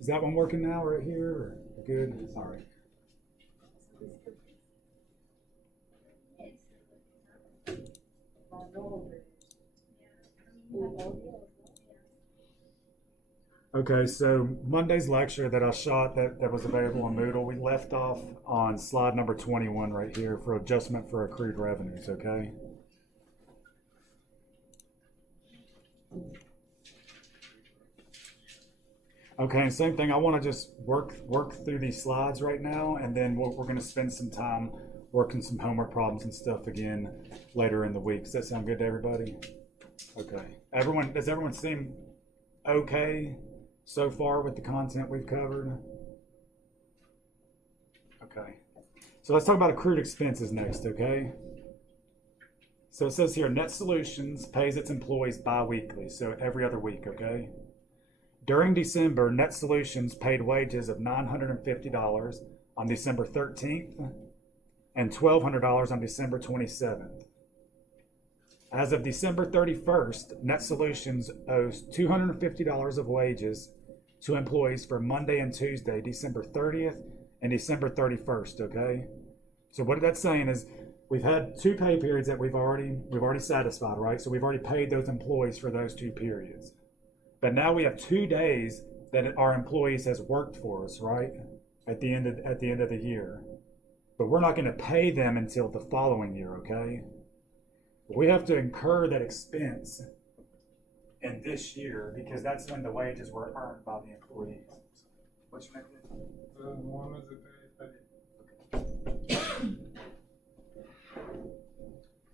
Is that one working now right here? Or good? All right. Okay, so Monday's lecture that I shot that was available on Moodle, we left off on slide number 21 right here for adjustment for accrued revenues, okay? Okay, and same thing, I want to just work through these slides right now, and then we're going to spend some time working some homework problems and stuff again later in the week. Does that sound good to everybody? Okay. Does everyone seem okay so far with the content we've covered? Okay. So let's talk about accrued expenses next, okay? So it says here, Net Solutions pays its employees bi-weekly, so every other week, okay? During December, Net Solutions paid wages of $950 on December 13th and $1,200 on December 27th. As of December 31st, Net Solutions owes $250 of wages to employees for Monday and Tuesday, December 30th and December 31st, okay? So what that's saying is we've had two pay periods that we've already satisfied, right? So we've already paid those employees for those two periods. But now we have 2 days that our employees has worked for us, right? At the end of the year. But we're not going to pay them until the following year, okay? We have to incur that expense in this year because that's when the wages were earned by the employees. What's your name?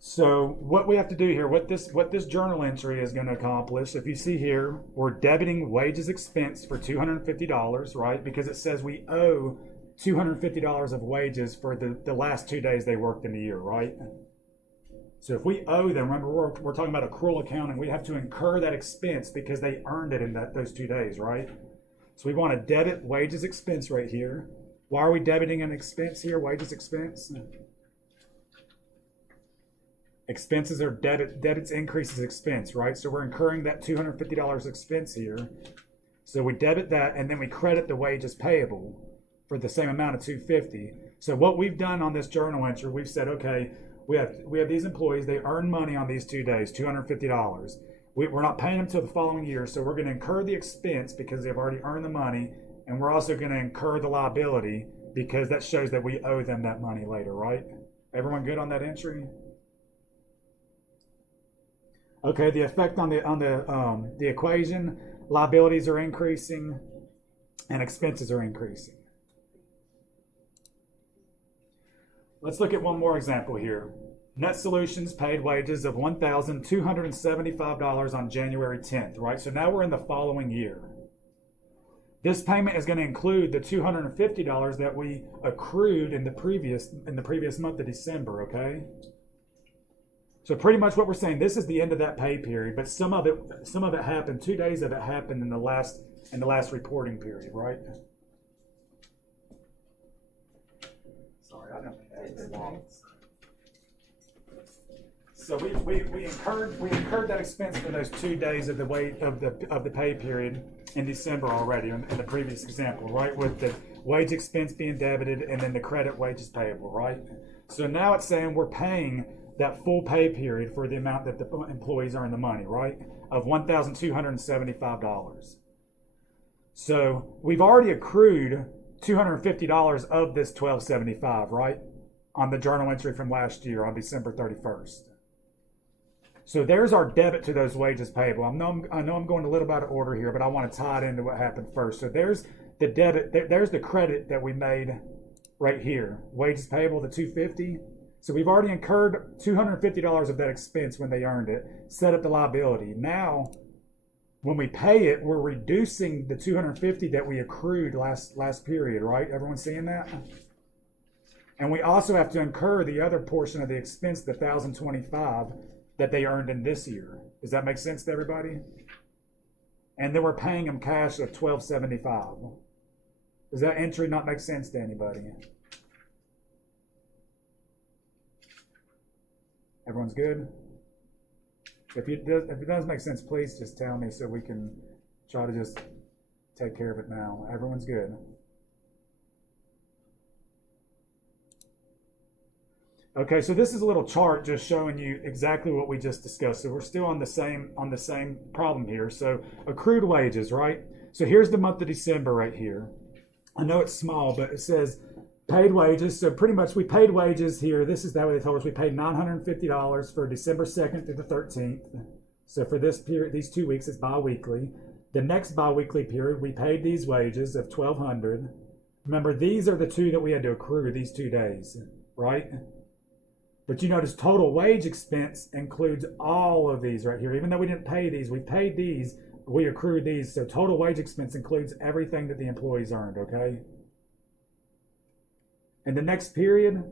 So what we have to do here, what this journal entry is going to accomplish, if you see here, we're debiting wages expense for $250, right? Because it says we owe $250 of wages for the last 2 days they worked in the year, right? So if we owe them, remember we're talking about accrual accounting, we have to incur that expense because they earned it in those 2 days, right? So we want to debit wages expense right here. Why are we debiting an expense here, wages expense? Expenses are debits increases expense, right? So we're incurring that $250 expense here. So we debit that and then we credit the wages payable for the same amount of $250. So what we've done on this journal entry, we've said, okay, we have these employees, they earn money on these 2 days, $250. We're not paying them till the following year, so we're going to incur the expense because they've already earned the money, and we're also going to incur the liability because that shows that we owe them that money later, right? Everyone good on that entry? Okay, the effect on the equation, liabilities are increasing and expenses are increasing. Let's look at one more example here. Net Solutions paid wages of $1,275 on January 10th, right? So now we're in the following year. This payment is going to include the $250 that we accrued in the previous month of December, okay? So pretty much what we're saying, this is the end of that pay period, but some of it happened, 2 days of it happened in the last reporting period, right? Sorry, I don't think that's long. So we incurred that expense for those 2 days of the pay period in December already in the previous example, right? With the wage expense being debited and then the credit wages payable, right? So now it's saying we're paying that full pay period for the amount that the employees earn the money, right? Of $1,275. So we've already accrued $250 of this $1,275, right? On the journal entry from last year on December 31st. So there's our debit to those wages payable. I know I'm going a little bit out of order here, but I want to tie it into what happened first. So there's the debit, there's the credit that we made right here. Wages payable, the $250. So we've already incurred $250 of that expense when they earned it, set up the liability. Now, when we pay it, we're reducing the $250 that we accrued last period, right? Everyone seeing that? And we also have to incur the other portion of the expense, the $1,025 that they earned in this year. Does that make sense to everybody? and then we're paying them cash of $12.75. Does that entry not make sense to anybody? Everyone's good? If it does make sense, please just tell me so we can try to just take care of it now. Everyone's good. Okay, so this is a little chart just showing you exactly what we just discussed. So we're still on the same problem here. So accrued wages, right? So here's the month of December right here. I know it's small, but it says paid wages. So pretty much we paid wages here. This is that way they told us. We paid $950 for December 2nd through the 13th. So for this period, these 2 weeks, it's bi-weekly. The next bi-weekly period, we paid these wages of $1,200. Remember, these are the two that we had to accrue these 2 days, right? But you notice total wage expense includes all of these right here. Even though we didn't pay these, we paid these, we accrued these. So total wage expense includes everything that the employees earned, okay? And the next period,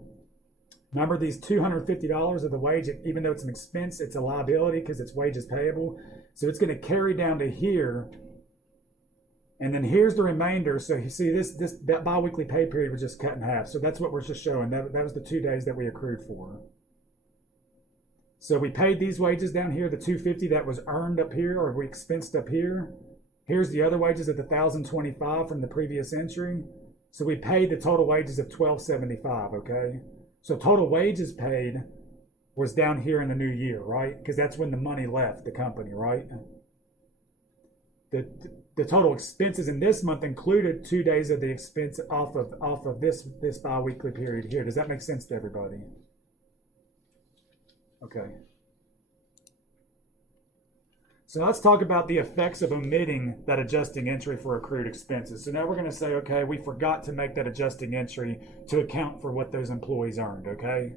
remember these $250 of the wage, even though it's an expense, it's a liability because it's wages payable. So it's going to carry down to here. And then here's the remainder. So you see that bi-weekly pay period was just cut in half. So that's what we're just showing. That was the 2 days that we accrued for. So we paid these wages down here, the $250 that was earned up here or we expensed up here. Here's the other wages of the $1,025 from the previous entry. So we paid the total wages of $1,275, okay? So total wages paid was down here in the new year, right? Because that's when the money left the company, right? The total expenses in this month included 2 days of the expense off of this bi-weekly period here. Does that make sense to everybody? Okay. So let's talk about the effects of omitting that adjusting entry for accrued expenses. So now we're going to say, okay, we forgot to make that adjusting entry to account for what those employees earned, okay?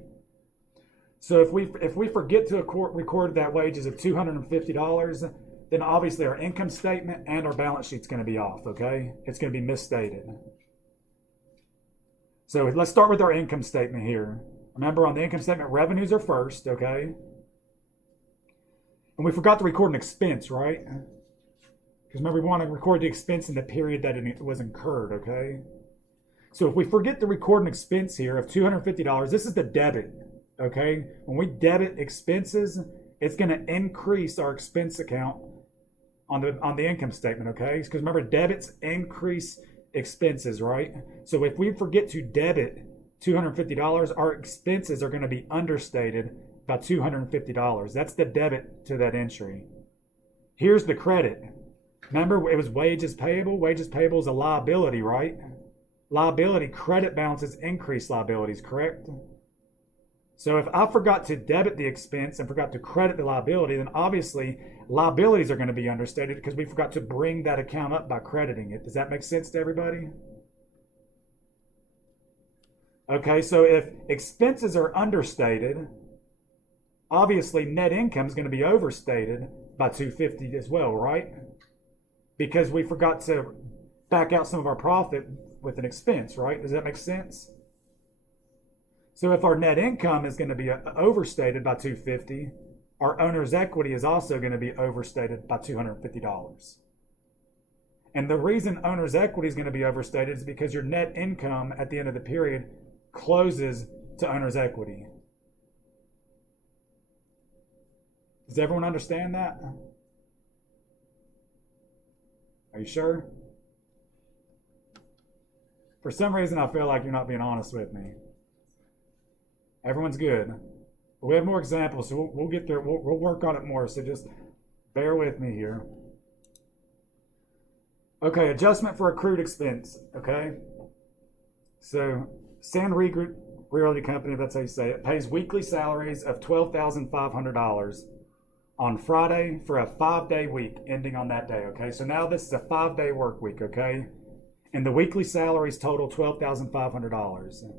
So if we forget to record that wages of $250, then obviously our income statement and our balance sheet's going to be off, okay? It's going to be misstated. So let's start with our income statement here. Remember, on the income statement, revenues are first, okay? And we forgot to record an expense, right? Because remember, we want to record the expense in the period that it was incurred, okay? So if we forget to record an expense here of $250, this is the debit, okay? When we debit expenses, it's going to increase our expense account on the income statement, okay? Because remember, debits increase expenses, right? So if we forget to debit $250, our expenses are going to be understated by $250. That's the debit to that entry. Here's the credit. Remember, it was wages payable. Wages payable is a liability, right? Liability, credit balances increase liabilities, correct? So if I forgot to debit the expense and forgot to credit the liability, then obviously liabilities are going to be understated because we forgot to bring that account up by crediting it. Does that make sense to everybody? Okay, so if expenses are understated, obviously net income is going to be overstated by $250 as well, right? Because we forgot to back out some of our profit with an expense, right? Does that make sense? So if our net income is going to be overstated by $250, our owner's equity is also going to be overstated by $250. And the reason owner's equity is going to be overstated is because your net income at the end of the period closes to owner's equity. Does everyone understand that? Are you sure? For some reason, I feel like you're not being honest with me. Everyone's good. But we have more examples, so we'll get there. We'll work on it more, so just bear with me here. Okay, adjustment for accrued expense, okay? So Sand Re Realty Company, that's how you say it, pays weekly salaries of $12,500 on Friday for a 5-day week ending on that day, okay? So now this is a 5-day work week, okay? And the weekly salaries total $12,500.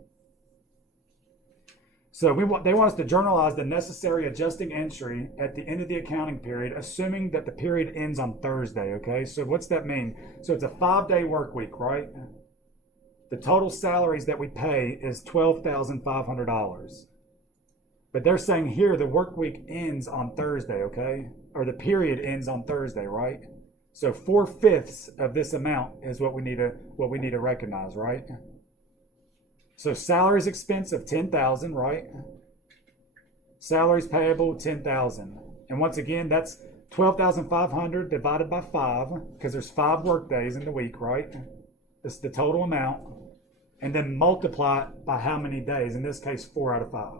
So they want us to journalize the necessary adjusting entry at the end of the accounting period, assuming that the period ends on Thursday, okay? So what's that mean? So it's a 5-day work week, right? The total salaries that we pay is $12,500. But they're saying here the work week ends on Thursday, okay? Or the period ends on Thursday, right? So 4/5 of this amount is what we need to recognize, right? So salaries expense of 10,000, right? Salaries payable 10,000. And once again, that's 12,500 divided by 5 because there's 5 work days in the week, right? This is the total amount. And then multiply it by how many days? In this case, 4 out of 5.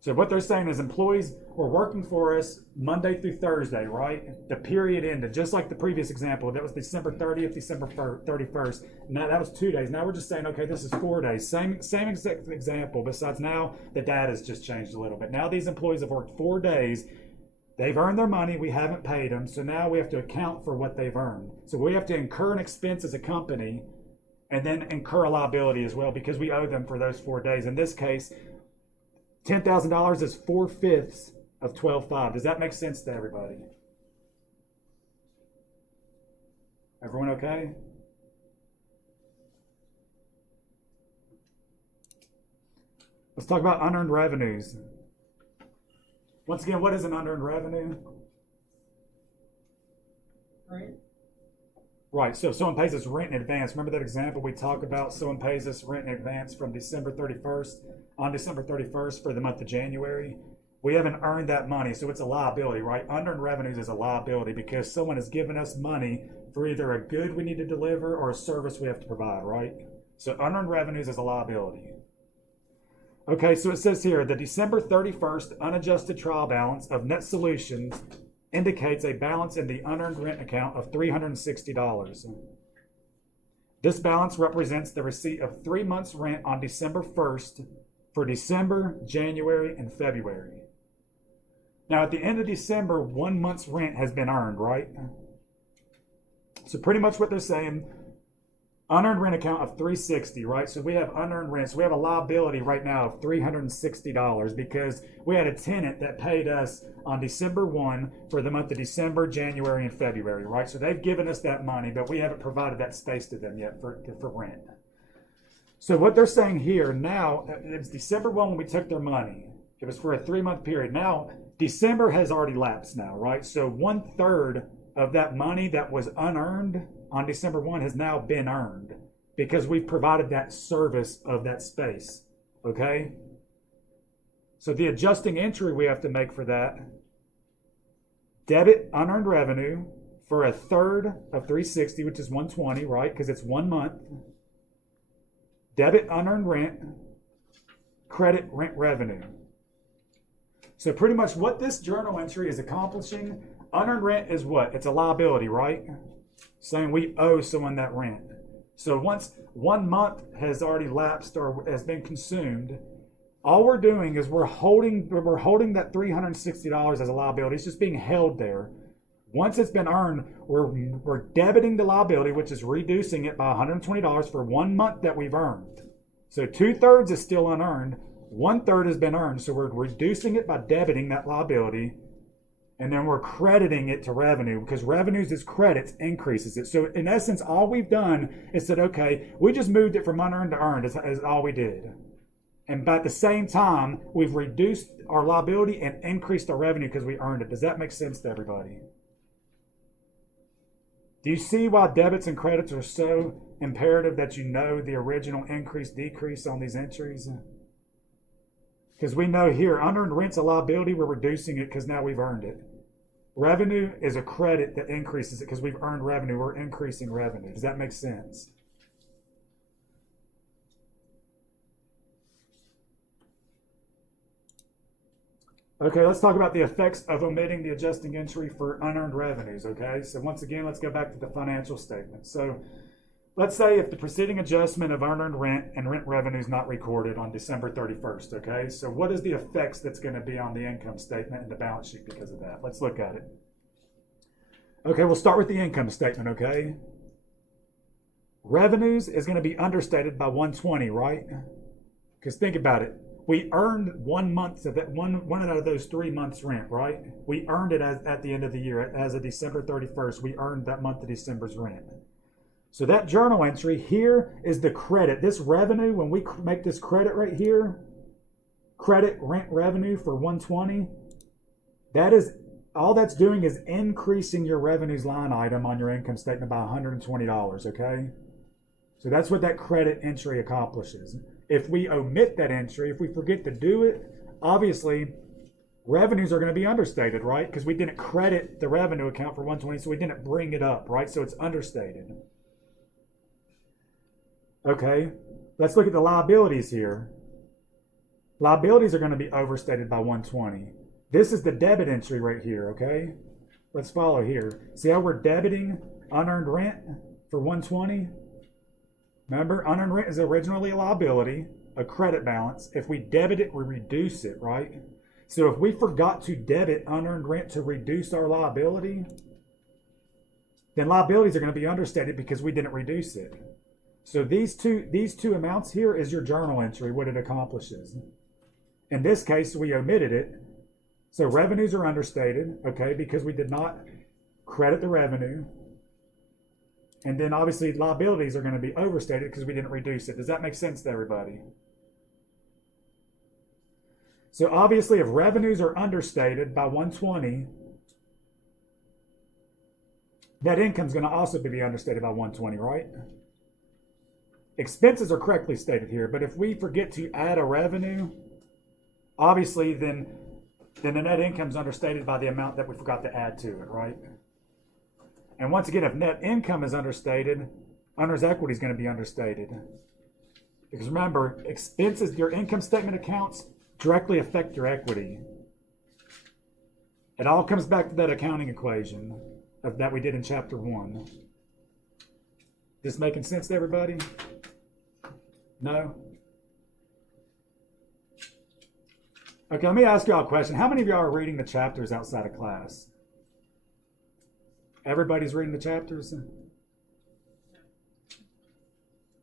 So what they're saying is employees were working for us Monday through Thursday, right? The period ended, just like the previous example. That was December 30th, December 31st. Now that was 2 days. Now we're just saying, okay, this is 4 days. Same exact example, besides now the data's just changed a little bit. Now these employees have worked 4 days. They've earned their money. We haven't paid them. So now we have to account for what they've earned. So we have to incur an expense as a company and then incur a liability as well because we owe them for those 4 days. In this case, $10,000 is 4/5 of 12.5. Does that make sense to everybody? Everyone okay? Let's talk about unearned revenues. Once again, what is an unearned revenue? Right, so if someone pays us rent in advance, remember that example we talked about? Someone pays us rent in advance from December 31st on December 31st for the month of January. We haven't earned that money, so it's a liability, right? Unearned revenues is a liability because someone has given us money for either a good we need to deliver or a service we have to provide, right? So unearned revenues is a liability. Okay, so it says here, the December 31st unadjusted trial balance of Net Solutions indicates a balance in the unearned rent account of $360. This balance represents the receipt of 3 months' rent on December 1st for December, January, and February. Now, at the end of December, 1 month's rent has been earned, right? So pretty much what they're saying, unearned rent account of $360, right? So we have unearned rent. So we have a liability right now of $360 because we had a tenant that paid us on December 1 for the month of December, January, and February, right? So they've given us that money, but we haven't provided that space to them yet for rent. So what they're saying here now, it's December 1 when we took their money. It was for a 3-month period. Now, December has already lapsed now, right? So 1/3 of that money that was unearned on December 1 has now been earned because we've provided that service of that space, okay? So the adjusting entry we have to make for that, debit unearned revenue for 1/3 of 360, which is 120, right? Because it's 1 month. Debit unearned rent, credit rent revenue. So pretty much what this journal entry is accomplishing, unearned rent is what? It's a liability, right? Saying we owe someone that rent. So once 1 month has already lapsed or has been consumed, all we're doing is we're holding that $360 as a liability. It's just being held there. Once it's been earned, we're debiting the liability, which is reducing it by $120 for 1 month that we've earned. So 2/3 is still unearned. 1/3 has been earned. So we're reducing it by debiting that liability. And then we're crediting it to revenue because revenues is credits increases it. So in essence, all we've done is said, okay, we just moved it from unearned to earned is all we did. And by the same time, we've reduced our liability and increased our revenue because we earned it. Does that make sense to everybody? Do you see why debits and credits are so imperative that you know the original increase, decrease on these entries? Because we know here, unearned rent's a liability, we're reducing it because now we've earned it. Revenue is a credit that increases it because we've earned revenue, we're increasing revenue. Does that make sense? Okay, let's talk about the effects of omitting the adjusting entry for unearned revenues, okay? So once again, let's go back to the financial statement. So let's say if the preceding adjustment of unearned rent and rent revenue is not recorded on December 31st, okay? So what is the effects that's going to be on the income statement and the balance sheet because of that? Let's look at it. Okay, we'll start with the income statement, okay? Revenues is going to be understated by 120, right? Because think about it. We earned 1 month of that, one out of those 3 months rent, right? We earned it at the end of the year. As of December 31st, we earned that month of December's rent. So that journal entry here is the credit. This revenue, when we make this credit right here, credit rent revenue for 120, that is all that's doing is increasing your revenues line item on your income statement by $120, okay? So that's what that credit entry accomplishes. If we omit that entry, if we forget to do it, obviously revenues are going to be understated, right? Because we didn't credit the revenue account for 120, so we didn't bring it up, right? So it's understated. Okay, let's look at the liabilities here. Liabilities are going to be overstated by 120. This is the debit entry right here, okay? Let's follow here. See how we're debiting unearned rent for 120? Remember, unearned rent is originally a liability, a credit balance. If we debit it, we reduce it, right? So if we forgot to debit unearned rent to reduce our liability, then liabilities are going to be understated because we didn't reduce it. So these two amounts here is your journal entry, what it accomplishes. In this case, we omitted it. So revenues are understated, okay, because we did not credit the revenue. And then obviously liabilities are going to be overstated because we didn't reduce it. Does that make sense to everybody? So obviously if revenues are understated by 120, net income is going to also be understated by 120, right? Expenses are correctly stated here, but if we forget to add a revenue, obviously then the net income is understated by the amount that we forgot to add to it, right? And once again, if net income is understated, owner's equity is going to be understated. Because remember, expenses, your income statement accounts directly affect your equity. It all comes back to that accounting equation that we did in chapter 1. This making sense to everybody? No? Okay, let me ask y'all a question. How many of y'all are reading the chapters outside of class? Everybody's reading the chapters?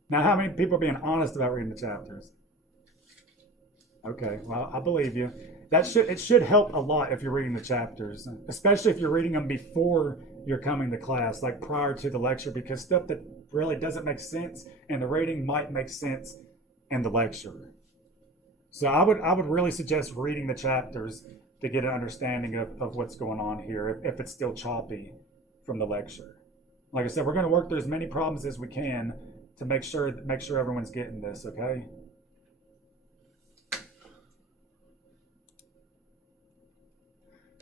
Now, how many people are being honest about reading the chapters? Okay, well, I believe you. It should help a lot if you're reading the chapters, especially if you're reading them before you're coming to class, like prior to the lecture, because stuff that really doesn't make sense in the reading might make sense in the lecture. So I would really suggest reading the chapters to get an understanding of what's going on here, if it's still choppy from the lecture. Like I said, we're going to work through as many problems as we can to make sure everyone's getting this, okay?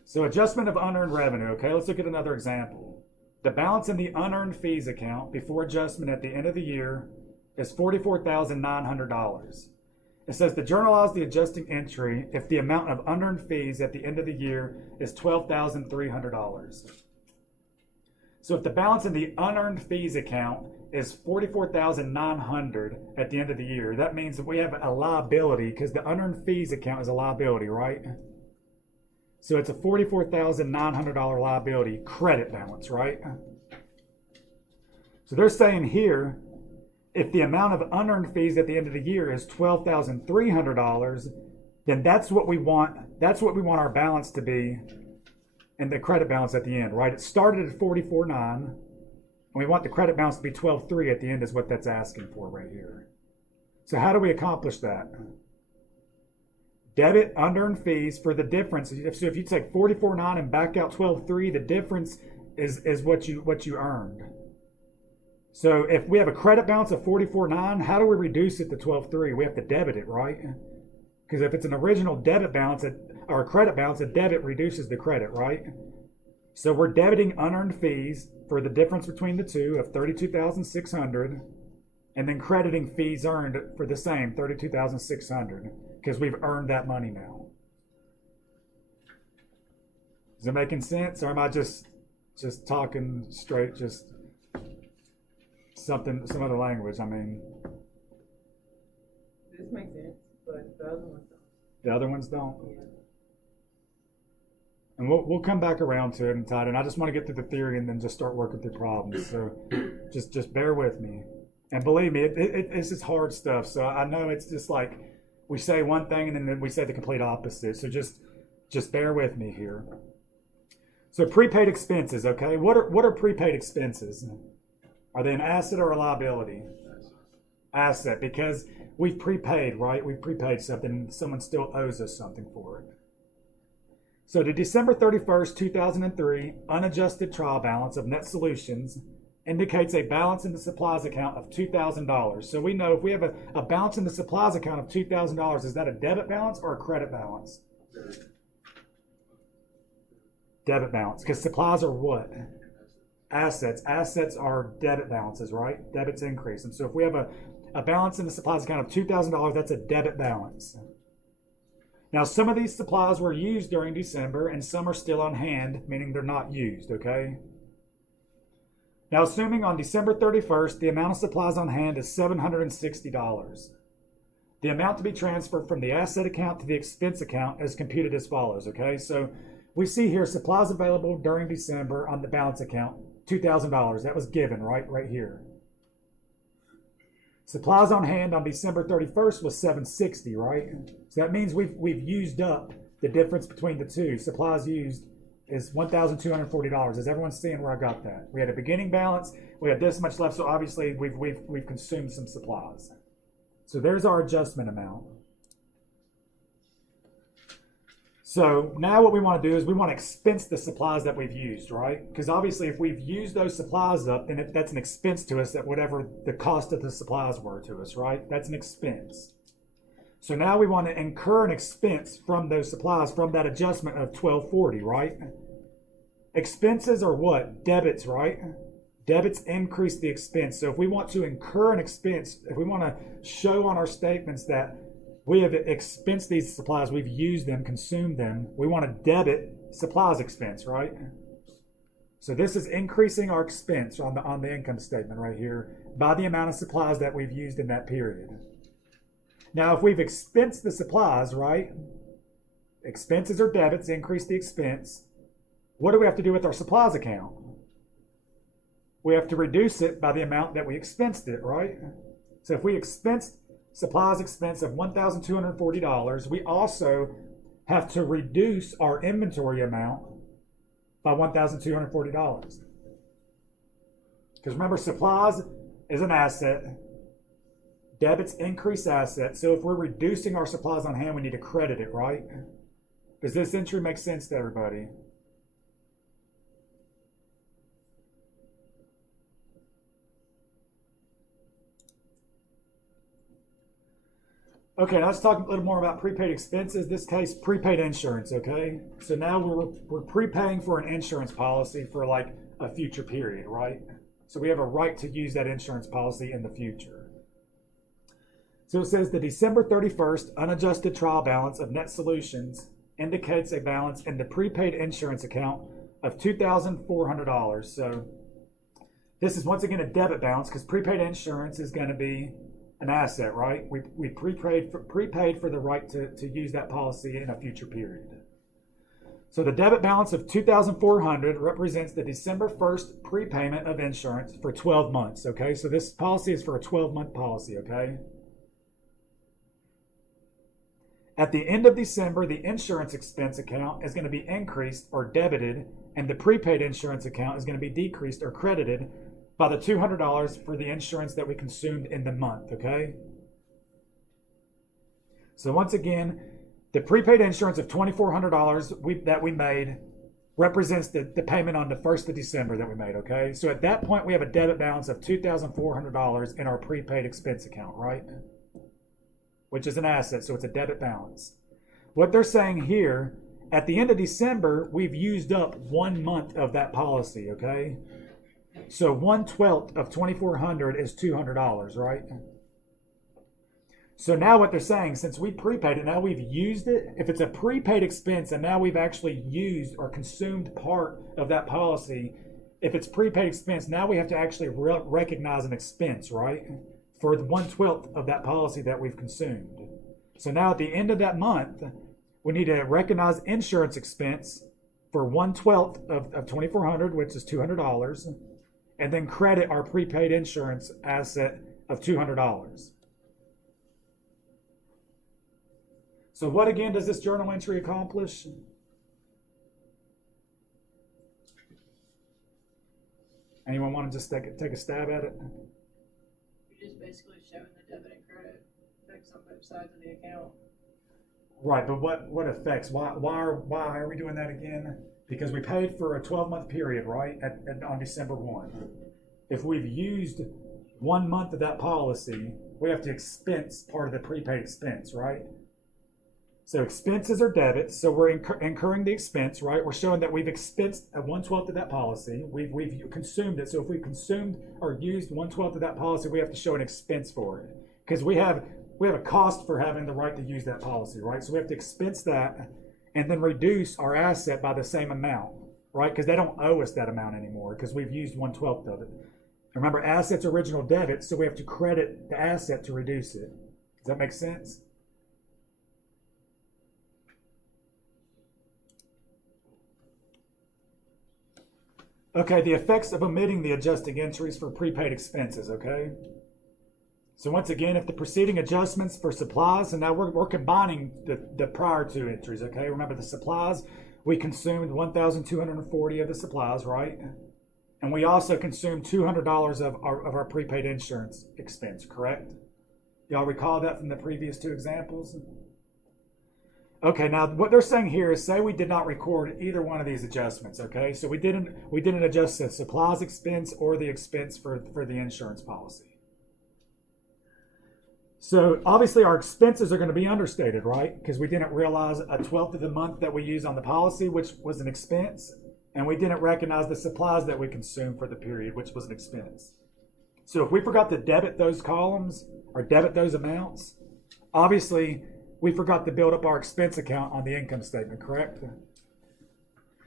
So adjustment of unearned revenue, okay? Let's look at another example. The balance in the unearned fees account before adjustment at the end of the year is $44,900. It says to journalize the adjusting entry if the amount of unearned fees at the end of the year is $12,300. So if the balance in the unearned fees account is $44,900 at the end of the year, that means that we have a liability because the unearned fees account is a liability, right? So it's a $44,900 liability credit balance, right? So they're saying here, if the amount of unearned fees at the end of the year is $12,300, then that's what we want. That's what we want our balance to be, and the credit balance at the end, right? It started at $44,900, and we want the credit balance to be $12,300 at the end, is what that's asking for right here. So how do we accomplish that? Debit unearned fees for the difference. So if you take $44,900 and back out $12,300, the difference is what you earned. So if we have a credit balance of $44,900, how do we reduce it to $12,300? We have to debit it, right? Because if it's an original debit balance or a credit balance, a debit reduces the credit, right? So we're debiting unearned fees for the difference between the two of $32,600, and then crediting fees earned for the same $32,600 because we've earned that money now. Is it making sense, or am I just talking straight, just some other language? I mean, this makes sense, but the other ones don't. The other ones don't? Yeah. And we'll come back around to it and Todd, and I just want to get through the theory and then just start working through problems. So just bear with me. And believe me, it's just hard stuff. So I know it's just like we say one thing and then we say the complete opposite. So just bear with me here. So prepaid expenses, okay? What are prepaid expenses? Are they an asset or a liability? Asset, because we've prepaid, right? We've prepaid something and someone still owes us something for it. So the December 31st, 2003 unadjusted trial balance of Net Solutions indicates a balance in the supplies account of $2,000. So we know if we have a balance in the supplies account of $2,000, is that a debit balance or a credit balance? Debit balance, because supplies are what? Assets. Assets are debit balances, right? Debits increase. And so if we have a balance in the supplies account of $2,000, that's a debit balance. Now, some of these supplies were used during December and some are still on hand, meaning they're not used, okay? Now, assuming on December 31st, the amount of supplies on hand is $760. The amount to be transferred from the asset account to the expense account is computed as follows, okay? So we see here supplies available during December on the balance account, $2,000. That was given, right here. Supplies on hand on December 31st was $760, right? So that means we've used up the difference between the two. Supplies used is $1,240. Is everyone seeing where I got that? We had a beginning balance. We had this much left, so obviously we've consumed some supplies. So there's our adjustment amount. So now what we want to do is we want to expense the supplies that we've used, right? Because obviously if we've used those supplies up, then that's an expense to us at whatever the cost of the supplies were to us, right? That's an expense. So now we want to incur an expense from those supplies from that adjustment of $1,240, right? Expenses are what? Debits, right? Debits increase the expense. So if we want to incur an expense, if we want to show on our statements that we have expensed these supplies, we've used them, consumed them, we want to debit supplies expense, right? So this is increasing our expense on the income statement right here by the amount of supplies that we've used in that period. Now, if we've expensed the supplies, right? Expenses or debits increase the expense. What do we have to do with our supplies account? We have to reduce it by the amount that we expensed it, right? So if we expensed supplies expense of $1,240, we also have to reduce our inventory amount by $1,240. Because remember, supplies is an asset. Debits increase assets. So if we're reducing our supplies on hand, we need to credit it, right? Does this entry make sense to everybody? Okay, now let's talk a little more about prepaid expenses. This case, prepaid insurance, okay? So now we're prepaying for an insurance policy for like a future period, right? So we have a right to use that insurance policy in the future. So it says the December 31st unadjusted trial balance of Net Solutions indicates a balance in the prepaid insurance account of $2,400. So this is once again a debit balance because prepaid insurance is going to be an asset, right? We prepaid for the right to use that policy in a future period. So the debit balance of $2,400 represents the December 1st prepayment of insurance for 12 months, okay? So this policy is for a 12-month policy, okay? At the end of December, the insurance expense account is going to be increased or debited, and the prepaid insurance account is going to be decreased or credited by the $200 for the insurance that we consumed in the month, okay? So once again, the prepaid insurance of $2,400 that we made represents the payment on the 1st of December that we made, okay? So at that point, we have a debit balance of $2,400 in our prepaid expense account, right? Which is an asset, so it's a debit balance. What they're saying here, at the end of December, we've used up 1 month of that policy, okay? So 1/12 of $2,400 is $200, right? So now what they're saying, since we prepaid it, now we've used it. If it's a prepaid expense and now we've actually used or consumed part of that policy, if it's prepaid expense, now we have to actually recognize an expense, right? For the 1/12 of that policy that we've consumed. So now at the end of that month, we need to recognize insurance expense for 1/12 of $2,400, which is $200. And then credit our prepaid insurance asset of $200. So what again does this journal entry accomplish? Anyone want to just take a stab at it? You're just basically showing the debit and credit effects on both sides of the account. Right, but what affects, why are we doing that again? Because we paid for a 12-month period, right, on December 1. If we've used 1 month of that policy, we have to expense part of the prepaid expense, right? So expenses are debits, so we're incurring the expense, right? We're showing that we've expensed a 1/12 of that policy. We've consumed it. So if we've consumed or used 1/12 of that policy, we have to show an expense for it because we have a cost for having the right to use that policy, right? So we have to expense that and then reduce our asset by the same amount, right? Because they don't owe us that amount anymore because we've used 1/12 of it. Remember, assets original debit, so we have to credit the asset to reduce it. Does that make sense? Okay, the effects of omitting the adjusting entries for prepaid expenses, okay? So once again, if the preceding adjustments for supplies, and now we're combining the prior two entries, okay? Remember the supplies, we consumed 1,240 of the supplies, right? And we also consumed $200 of our prepaid insurance expense, correct? Y'all recall that from the previous two examples? Okay, now what they're saying here is say we did not record either one of these adjustments, okay? So we didn't adjust the supplies expense or the expense for the insurance policy. So obviously our expenses are going to be understated, right? Because we didn't realize a 12th of the month that we used on the policy, which was an expense, and we didn't recognize the supplies that we consumed for the period, which was an expense. So if we forgot to debit those columns or debit those amounts, obviously we forgot to build up our expense account on the income statement, correct?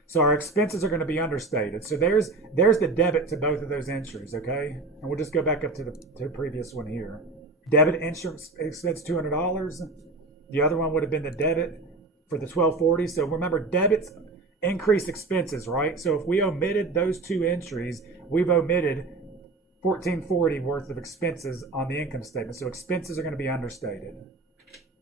So our expenses are going to be understated. So there's the debit to both of those entries, okay? And we'll just go back up to the previous one here. Debit insurance expense $200. The other one would have been the debit for the 1240. So remember, debits increase expenses, right? So if we omitted those two entries, we've omitted 1440 worth of expenses on the income statement. So expenses are going to be understated.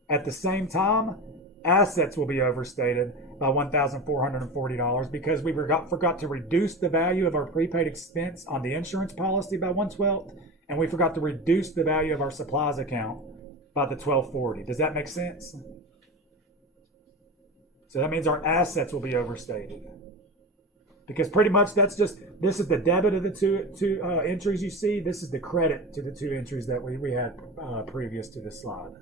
At the same time, assets will be overstated by $1,440 because we forgot to reduce the value of our prepaid expense on the insurance policy by 1/12, and we forgot to reduce the value of our supplies account by the 1240. Does that make sense? So that means our assets will be overstated. Because pretty much this is the debit of the two entries you see. This is the credit to the two entries that we had previous to this slide.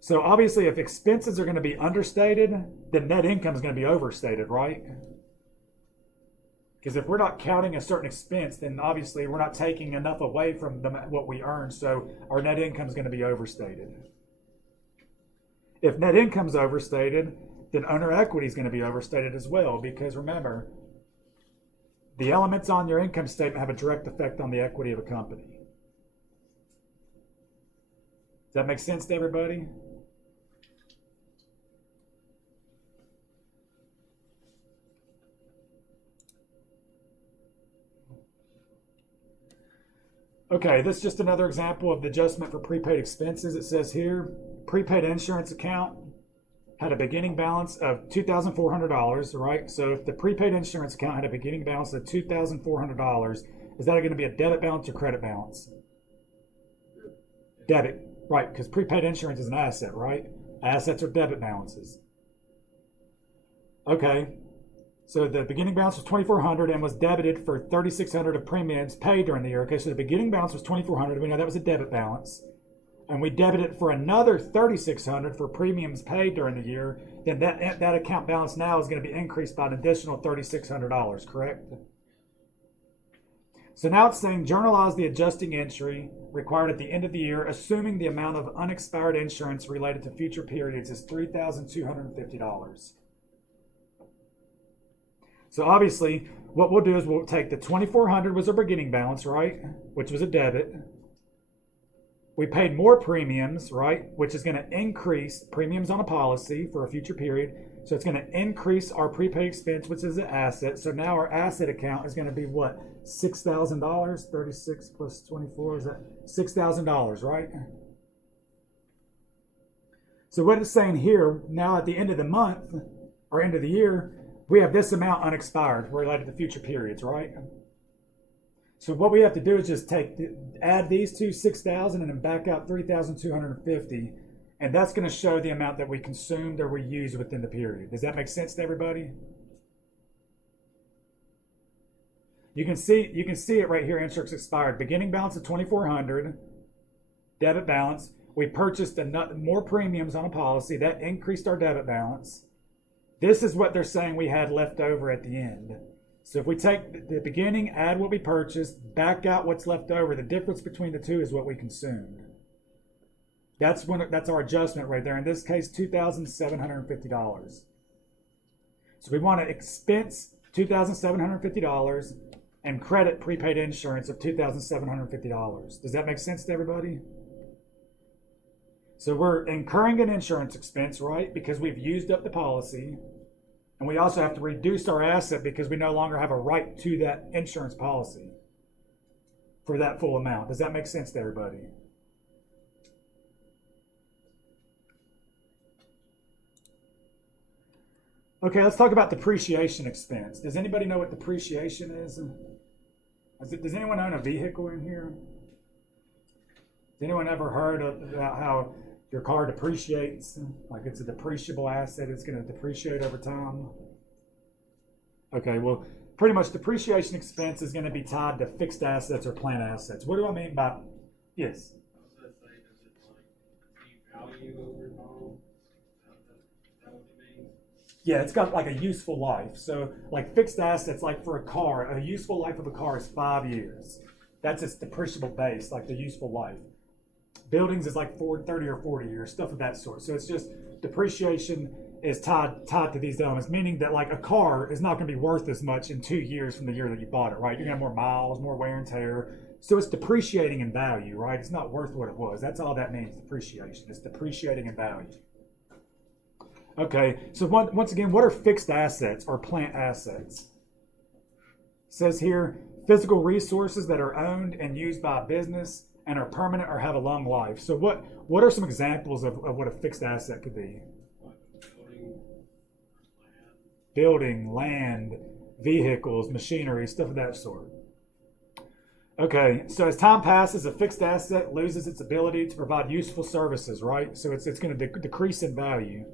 So obviously, if expenses are going to be understated, then net income is going to be overstated, right? Because if we're not counting a certain expense, then obviously we're not taking enough away from what we earn, so our net income is going to be overstated. If net income is overstated, then owner equity is going to be overstated as well, because remember, the elements on your income statement have a direct effect on the equity of a company. Does that make sense to everybody? Okay, this is just another example of the adjustment for prepaid expenses. It says here, prepaid insurance account had a beginning balance of $2,400, right? So if the prepaid insurance account had a beginning balance of $2,400, is that going to be a debit balance or credit balance? Debit, right, because prepaid insurance is an asset, right? Assets are debit balances. Okay, so the beginning balance was $2,400 and was debited for $3,600 of premiums paid during the year. Okay, so the beginning balance was $2,400. We know that was a debit balance. And we debited for another $3,600 for premiums paid during the year. Then that account balance now is going to be increased by an additional $3,600, correct? So now it's saying journalize the adjusting entry required at the end of the year, assuming the amount of unexpired insurance related to future periods is $3,250. So obviously, what we'll do is we'll take the $2,400 was our beginning balance, right? Which was a debit. We paid more premiums, right? Which is going to increase premiums on a policy for a future period. So it's going to increase our prepaid expense, which is an asset. So now our asset account is going to be what? $6,000? 36 plus 24, is that $6,000, right? So what it's saying here, now at the end of the month, or end of the year, we have this amount unexpired related to future periods, right? So what we have to do is just add these two 6,000 and then back out 3,250, and that's going to show the amount that we consumed or we used within the period. Does that make sense to everybody? You can see it right here. Insurance expired. Beginning balance of 2,400. Debit balance. We purchased more premiums on a policy that increased our debit balance. This is what they're saying we had left over at the end. So if we take the beginning, add what we purchased, back out what's left over, the difference between the two is what we consumed. That's our adjustment right there. In this case, $2,750. So we want to expense $2,750 and credit prepaid insurance of $2,750. Does that make sense to everybody? So we're incurring an insurance expense, right? Because we've used up the policy. And we also have to reduce our asset because we no longer have a right to that insurance policy for that full amount. Does that make sense to everybody? Okay, let's talk about depreciation expense. Does anybody know what depreciation is? Does anyone own a vehicle in here? Has anyone ever heard about how your car depreciates? Like it's a depreciable asset, it's going to depreciate over time? Okay, well, pretty much depreciation expense is going to be tied to fixed assets or plant assets. What do I mean by, yes? I was gonna say, does it like devalue over time? Is that what you mean? Yeah, it's got like a useful life. So like fixed assets, like for a car, a useful life of a car is 5 years. That's its depreciable base, like the useful life. Buildings is like 30 or 40 years, stuff of that sort. So it's just depreciation is tied to these elements, meaning that like a car is not going to be worth as much in 2 years from the year that you bought it, right? You're going to have more miles, more wear and tear. So it's depreciating in value, right? It's not worth what it was. That's all that means, depreciation. It's depreciating in value. Okay, so once again, what are fixed assets or plant assets? It says here, physical resources that are owned and used by a business and are permanent or have a long life. So what are some examples of what a fixed asset could be? Building, land, vehicles, machinery, stuff of that sort. Okay, so as time passes, a fixed asset loses its ability to provide useful services, right? So it's going to decrease in value.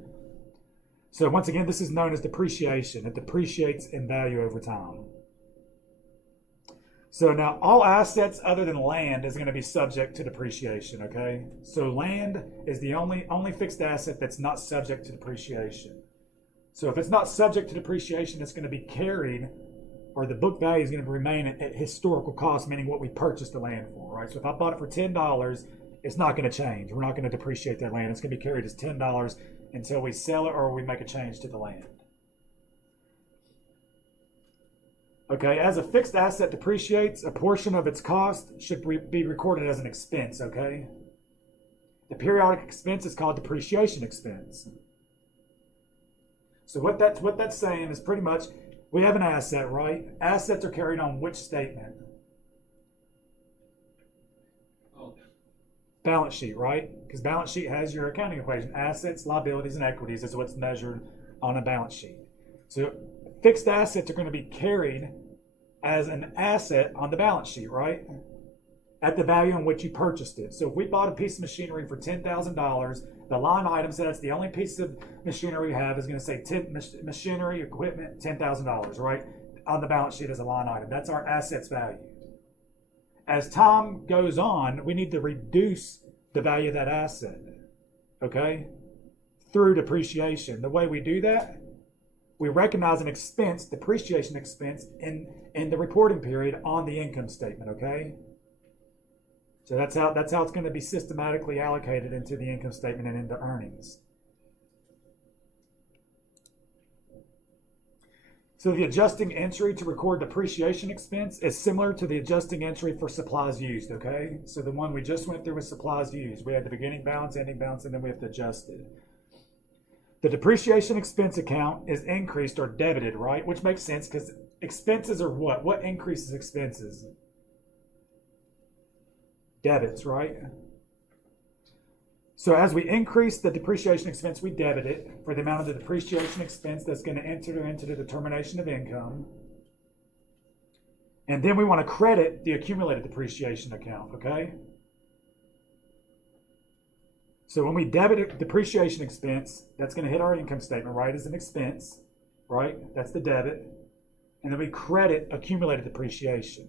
So once again, this is known as depreciation. It depreciates in value over time. So now all assets other than land is going to be subject to depreciation, okay? So land is the only fixed asset that's not subject to depreciation. So if it's not subject to depreciation, it's going to be carried, or the book value is going to remain at historical cost, meaning what we purchased the land for, right? So if I bought it for $10, it's not going to change. We're not going to depreciate that land. It's going to be carried as $10 until we sell it or we make a change to the land. Okay, as a fixed asset depreciates, a portion of its cost should be recorded as an expense, okay? The periodic expense is called depreciation expense. So what that's saying is pretty much, we have an asset, right? Assets are carried on which statement? Okay. Balance sheet, right? Because balance sheet has your accounting equation. Assets, liabilities, and equities is what's measured on a balance sheet. So fixed assets are going to be carried as an asset on the balance sheet, right? At the value on which you purchased it. So if we bought a piece of machinery for $10,000, the line item said that's the only piece of machinery we have is going to say machinery, equipment, $10,000, right? On the balance sheet as a line item. That's our assets value. As time goes on, we need to reduce the value of that asset, okay? Through depreciation. The way we do that, we recognize an expense, depreciation expense, in the reporting period on the income statement, okay? So that's how it's going to be systematically allocated into the income statement and into earnings. So the adjusting entry to record depreciation expense is similar to the adjusting entry for supplies used, okay? So the one we just went through was supplies used. We had the beginning balance, ending balance, and then we have to adjust it. The depreciation expense account is increased or debited, right? Which makes sense because expenses are what? What increases expenses? Debits, right? So as we increase the depreciation expense, we debit it for the amount of the depreciation expense that's going to enter into the determination of income. And then we want to credit the accumulated depreciation account, okay? So when we debit a depreciation expense, that's going to hit our income statement, right, as an expense, right? That's the debit. And then we credit accumulated depreciation.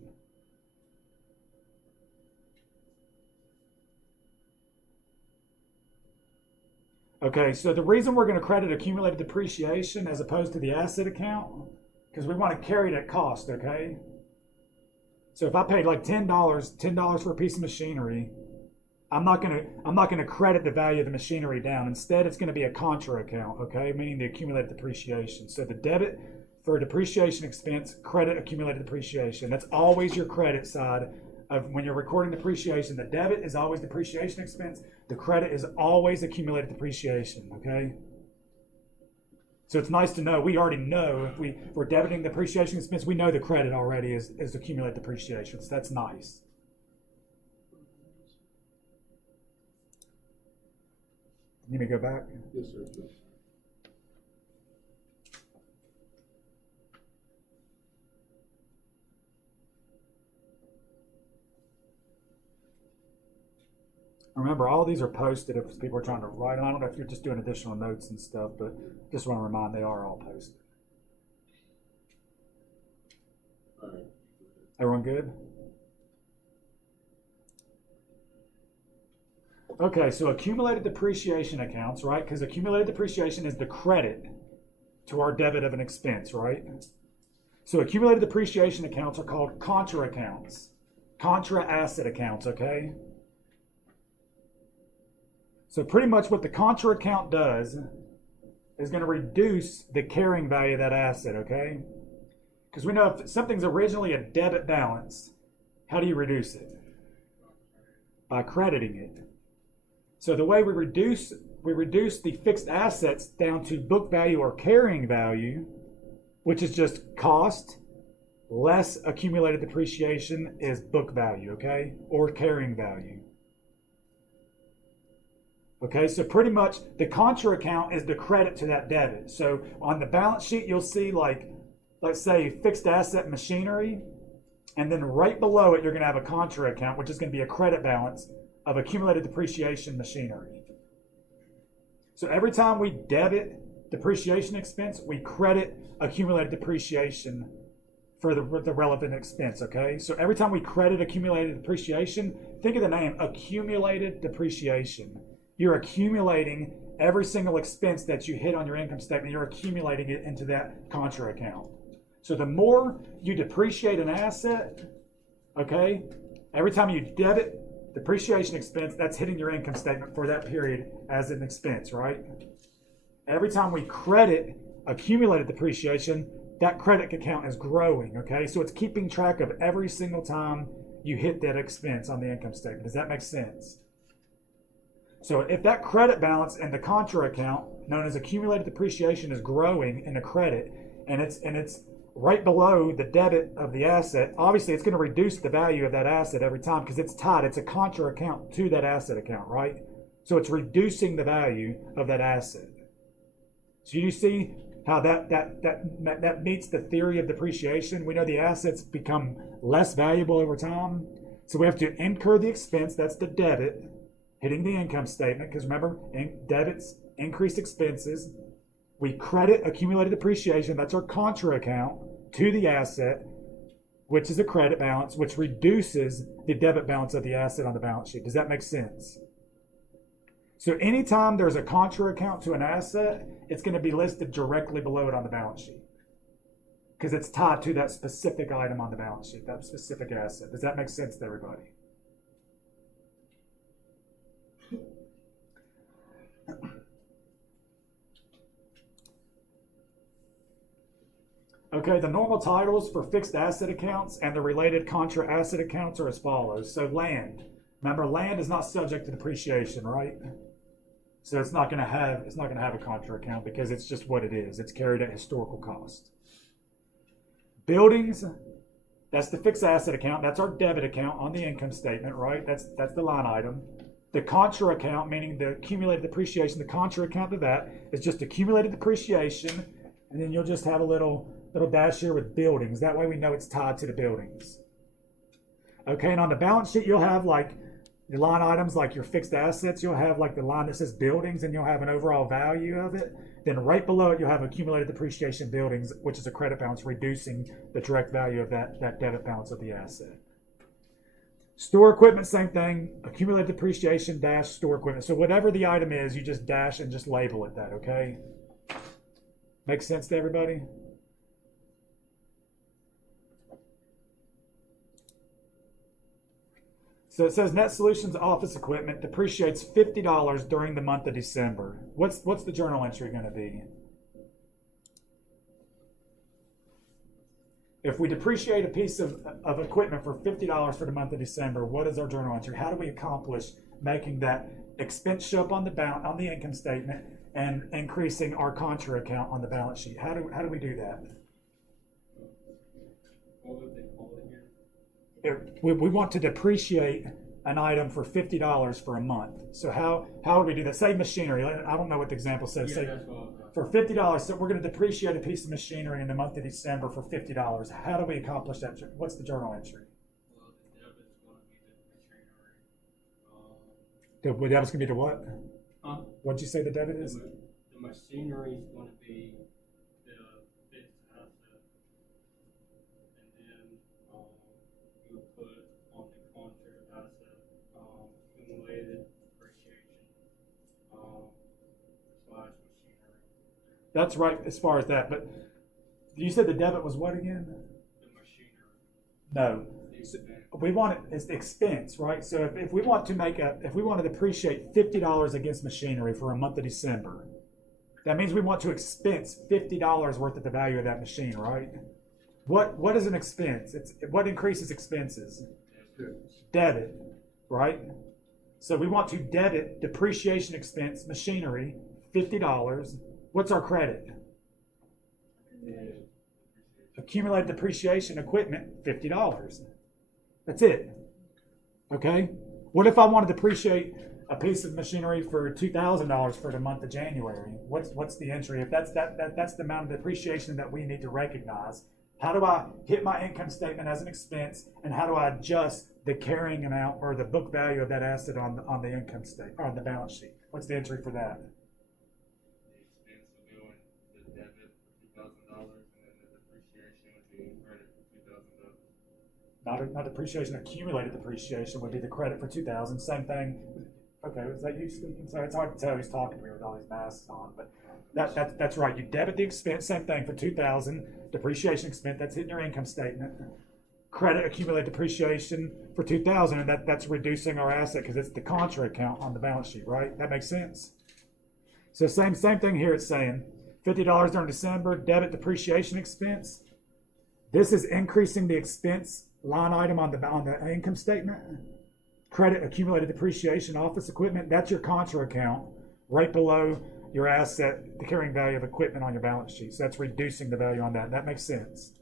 Okay, so the reason we're going to credit accumulated depreciation as opposed to the asset account, because we want to carry it at cost, okay? So if I paid like $10 for a piece of machinery, I'm not gonna credit the value of the machinery down. Instead, it's going to be a contra account, okay, meaning the accumulated depreciation. So the debit for a depreciation expense, credit accumulated depreciation. That's always your credit side of when you're recording depreciation. The debit is always depreciation expense. The credit is always accumulated depreciation, okay? So it's nice to know. We already know if we're debiting depreciation expense, we know the credit already is accumulated depreciation. So that's nice. Let me go back. Yes, sir. Please. Remember, all these are posted if people are trying to write them. I don't know if you're just doing additional notes and stuff, but just want to remind they are all posted. All right. Everyone good? Okay, so accumulated depreciation accounts, right? Because accumulated depreciation is the credit to our debit of an expense, right? So accumulated depreciation accounts are called contra accounts, contra asset accounts, okay? So pretty much what the contra account does is going to reduce the carrying value of that asset, okay? Because we know if something's originally a debit balance, how do you reduce it? By crediting it. So the way we reduce the fixed assets down to book value or carrying value, which is just cost less accumulated depreciation, is book value, okay? Or carrying value. Okay, so pretty much the contra account is the credit to that debit. So on the balance sheet, you'll see like, let's say fixed asset machinery, and then right below it, you're gonna have a contra account, which is gonna be a credit balance of accumulated depreciation machinery. So every time we debit depreciation expense, we credit accumulated depreciation for the relevant expense, okay? So every time we credit accumulated depreciation, think of the name, accumulated depreciation. You're accumulating every single expense that you hit on your income statement, you're accumulating it into that contra account. So the more you depreciate an asset, okay, every time you debit depreciation expense, that's hitting your income statement for that period as an expense, right? Every time we credit accumulated depreciation, that credit account is growing, okay? So it's keeping track of every single time you hit that expense on the income statement. Does that make sense? So if that credit balance in the contra account, known as accumulated depreciation, is growing in a credit, and it's right below the debit of the asset, obviously it's going to reduce the value of that asset every time because it's tied. It's a contra account to that asset account, right? So it's reducing the value of that asset. So you see how that meets the theory of depreciation. We know the assets become less valuable over time. So we have to incur the expense, that's the debit, hitting the income statement, because remember, debits, increased expenses. We credit accumulated depreciation, that's our contra account, to the asset, which is a credit balance, which reduces the debit balance of the asset on the balance sheet. Does that make sense? So anytime there's a contra account to an asset, it's going to be listed directly below it on the balance sheet because it's tied to that specific item on the balance sheet, that specific asset. Does that make sense to everybody? Okay, the normal titles for fixed asset accounts and the related contra asset accounts are as follows. So land. Remember, land is not subject to depreciation, right? So it's not going to have a contra account because it's just what it is. It's carried at historical cost. Buildings, that's the fixed asset account. That's our debit account on the income statement, right? That's the line item. The contra account, meaning the accumulated depreciation, the contra account to that is just accumulated depreciation, and then you'll just have a little little dash here with buildings. That way we know it's tied to the buildings. Okay, and on the balance sheet, you'll have like your line items, like your fixed assets. You'll have like the line that says buildings, and you'll have an overall value of it. Then right below it, you'll have accumulated depreciation buildings, which is a credit balance, reducing the direct value of that debit balance of the asset. Store equipment, same thing. Accumulated depreciation dash store equipment. So whatever the item is, you just dash and just label it that, okay? Makes sense to everybody? So it says Net Solutions office equipment depreciates $50 during the month of December. What's the journal entry going to be? If we depreciate a piece of equipment for $50 for the month of December, what is our journal entry? How do we accomplish making that expense show up on the income statement and increasing our contra account on the balance sheet? How do we do that? What would they call it again? We want to depreciate an item for $50 for a month. So how would we do that? Say machinery. I don't know what the example says. Yeah, Say that's what I was for $50, so we're going to depreciate a piece of machinery in the month of December for $50. How do we accomplish that? What's the journal entry? Well, the debit's going to be the machinery. The debit's going to be the what? Huh? What'd you say the debit is? The machinery is going to be the fixed asset, and then you put on the contra asset accumulated depreciation slash machinery. That's right as far as that. But you said the debit was what again? The machinery. No. The expense. We want it as the expense, right? So if we want to depreciate $50 against machinery for a month of December, that means we want to expense $50 worth of the value of that machine, right? What is an expense? What increases expenses? Debit, right? So we want to debit depreciation expense, machinery, $50. What's our credit? Accumulated depreciation equipment, $50. That's it. Okay? What if I want to depreciate a piece of machinery for $2,000 for the month of January? What's the entry? If that's the amount of depreciation that we need to recognize, how do I hit my income statement as an expense, and how do I adjust the carrying amount or the book value of that asset on the income statement or on the balance sheet? What's the entry for that? The expense will go in the debit for $2,000, and then the depreciation would be credit for $2,000. Not depreciation, accumulated depreciation would be the credit for 2,000. Same thing. Okay, is that you speaking? Sorry, it's hard to tell who's talking to me with all these masks on, but that's right. You debit the expense, same thing for 2,000. Depreciation expense, that's hitting your income statement. Credit accumulated depreciation for 2,000, and that's reducing our asset because it's the contra account on the balance sheet, right? That makes sense. So same thing here. It's saying $50 during December, debit depreciation expense. This is increasing the expense line item on the income statement. Credit accumulated depreciation office equipment, that's your contra account right below your asset, the carrying value of equipment on your balance sheet. So that's reducing the value on that. That makes sense.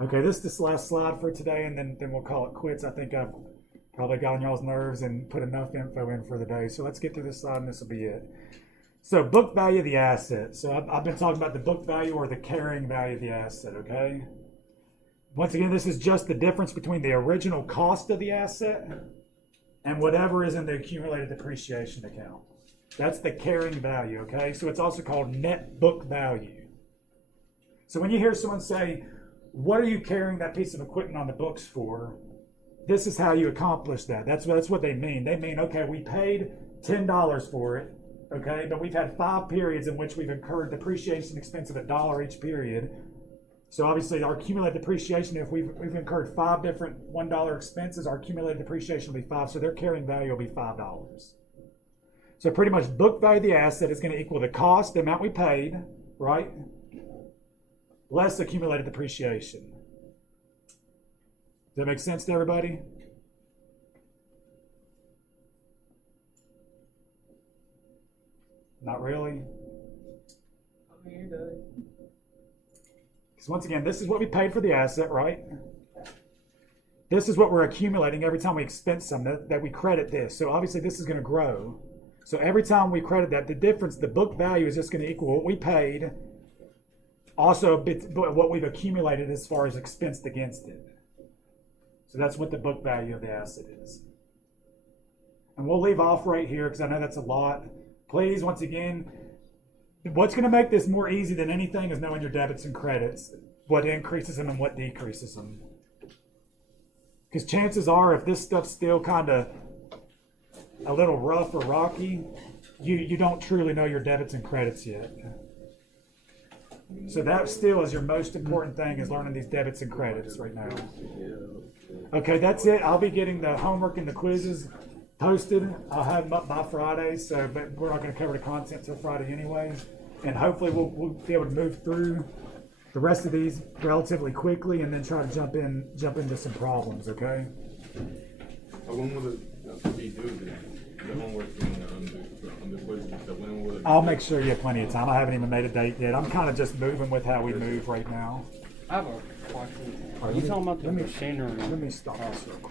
Okay, this last slide for today, and then we'll call it quits. I think I've probably got on y'all's nerves and put enough info in for the day. So let's get through this slide, and this will be it. So book value of the asset. So I've been talking about the book value or the carrying value of the asset, okay? Once again, this is just the difference between the original cost of the asset and whatever is in the accumulated depreciation account. That's the carrying value, okay? So it's also called net book value. So when you hear someone say, what are you carrying that piece of equipment on the books for? This is how you accomplish that. That's what they mean. They mean, okay, we paid $10 for it, okay? But we've had 5 periods in which we've incurred depreciation expense of $1 each period. So obviously our accumulated depreciation, if we've incurred 5 different $1 expenses, our accumulated depreciation will be 5. So their carrying value will be $5. So pretty much book value of the asset is going to equal the cost, the amount we paid, right? Less accumulated depreciation. Does that make sense to everybody? Not really. I mean, it does. Because once again, this is what we paid for the asset, right? This is what we're accumulating every time we expense something, that we credit this. So obviously this is going to grow. So every time we credit that, the difference, the book value is just going to equal what we paid Also, but what we've accumulated as far as expensed against it. So that's what the book value of the asset is. And we'll leave off right here because I know that's a lot. Please, once again, what's going to make this more easy than anything is knowing your debits and credits, what increases them and what decreases them. Because chances are, if this stuff's still kind of a little rough or rocky, you don't truly know your debits and credits yet. So that still is your most important thing, is learning these debits and credits right now. Okay, that's it. I'll be getting the homework and the quizzes posted. I'll have them up by Friday, but we're not going to cover the content till Friday anyway. And hopefully we'll be able to move through the rest of these relatively quickly and then try to jump into some problems, okay? When will it be due then? The homework and the quiz, when will it be I'll due? make sure you have plenty of time. I haven't even made a date yet. I'm kind of just moving with how we move right now. I have a question. All right, You let me- talking about the let me- machinery? Let me stop this real quick.